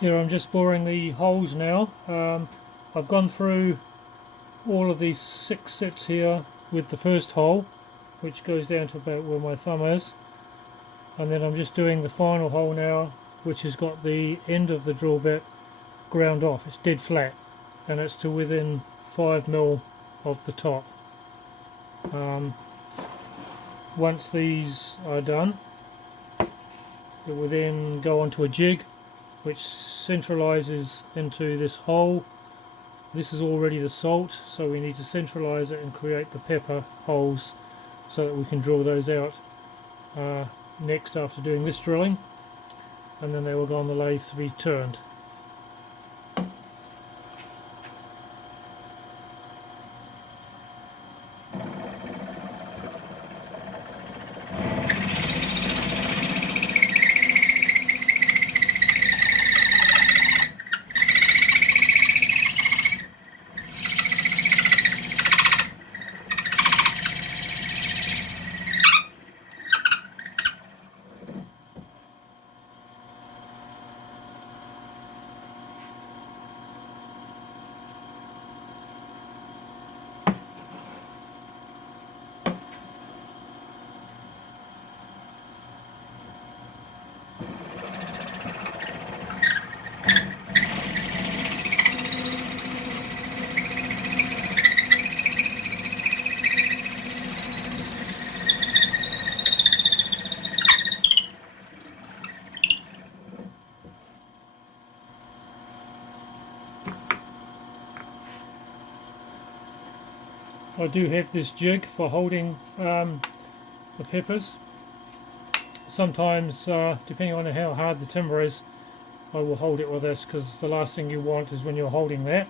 Here I'm just boring the holes now. I've gone through all of these 6 sets here with the first hole, which goes down to about where my thumb is, and then I'm just doing the final hole now, which has got the end of the drill bit ground off. It's dead flat and it's to within 5 mm of the top. Once these are done, it will then go onto a jig which centralizes into this hole. This is already the salt, so we need to centralize it and create the pepper holes so that we can drill those out next after doing this drilling, and then they will go on the lathe to be turned. I do have this jig for holding the peppers. Sometimes, depending on how hard the timber is, I will hold it with this, because the last thing you want is when you're holding that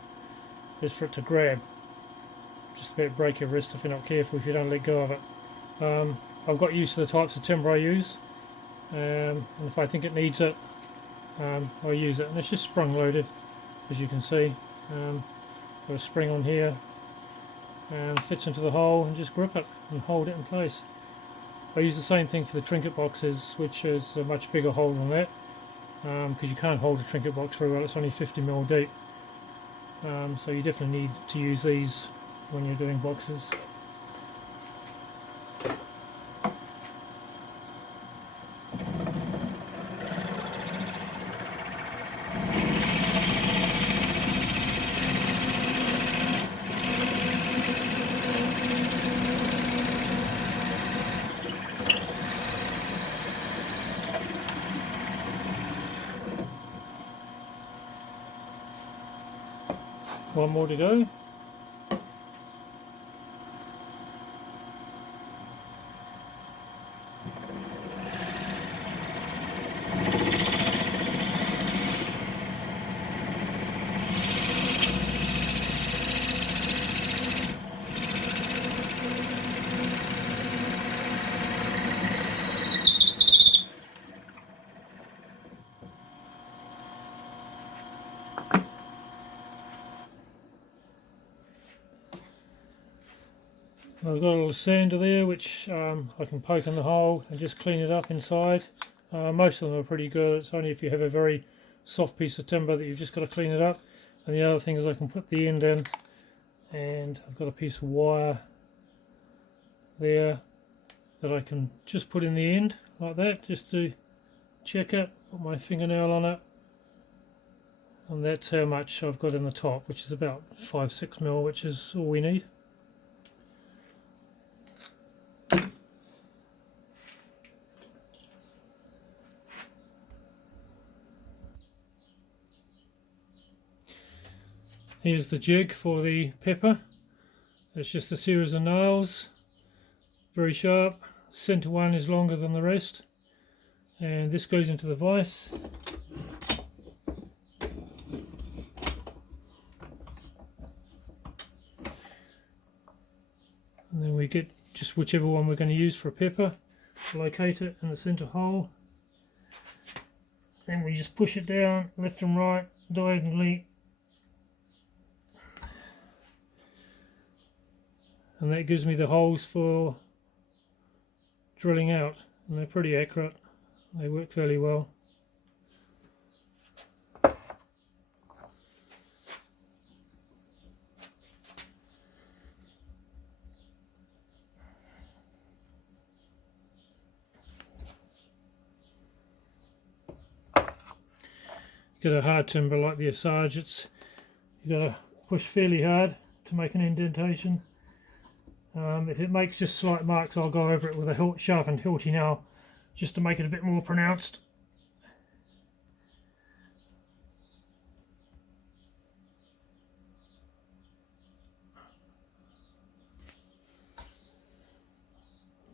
is for it to grab. Just about break your wrist if you're not careful, if you don't let go of it. I've got used to the types of timber I use, and if I think it needs it, I use it. And it's just sprung loaded, as you can see. Got a spring on here, and fits into the hole, and just grip it and hold it in place. I use the same thing for the trinket boxes, which is a much bigger hole than that, because you can't hold a trinket box very well. It's only 50 mm deep, so you definitely need to use these when you're doing boxes. One more to go. I've got a little sander there which I can poke in the hole and just clean it up inside. Most of them are pretty good. It's only if you have a very soft piece of timber that you've just got to clean it up. And the other thing is I can put the end in, and I've got a piece of wire there that I can just put in the end like that, just to check it, put my fingernail on it, and that's how much I've got in the top, which is about 5-6 mm, which is all we need. Here's the jig for the pepper. It's just a series of nails, very sharp. Centre one is longer than the rest, and this goes into the vise. And then we get just whichever one we're going to use for a pepper, locate it in the centre hole. Then we just push it down left and right diagonally, and that gives me the holes for drilling out, and they're pretty accurate. They work fairly well. get a hard timber like the Osage, you got to push fairly hard to make an indentation. If it makes just slight marks, I'll go over it with a sharpened hilty nail just to make it a bit more pronounced.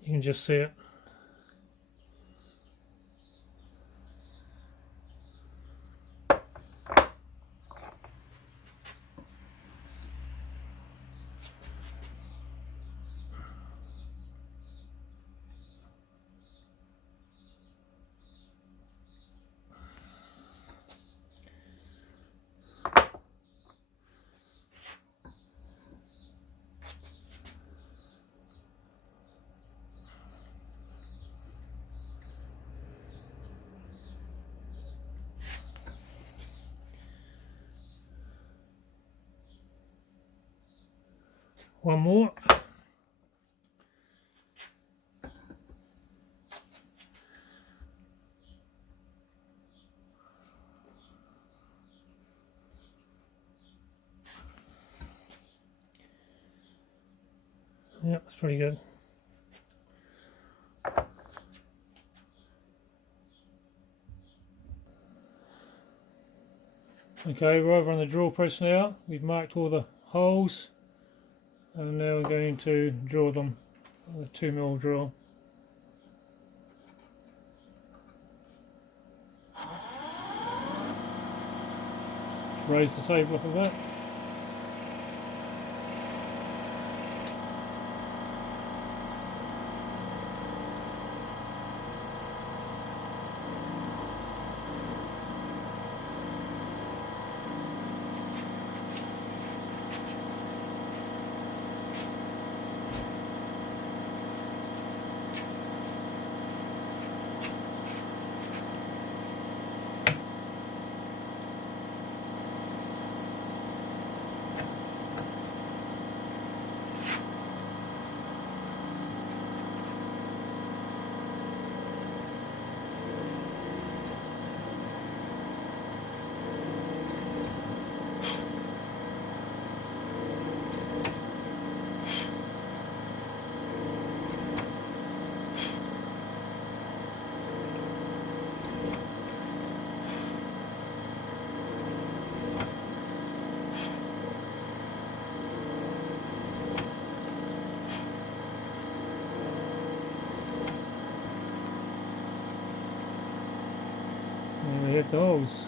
You can just see it. One more. Yep, that's pretty good. Okay, we're over on the drill press now. We've marked all the holes and now we're going to drill them with a 2mm drill. Raise the table up a bit. And we have the holes.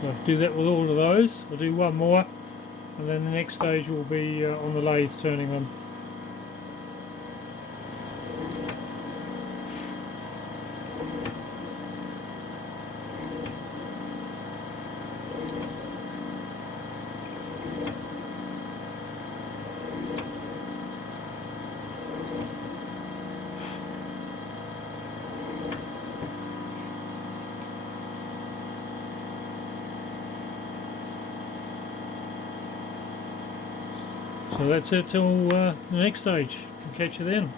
So I'll do that with all of those. We'll do one more and then the next stage will be on the lathe turning them. So that's it till the next stage. I'll catch you then.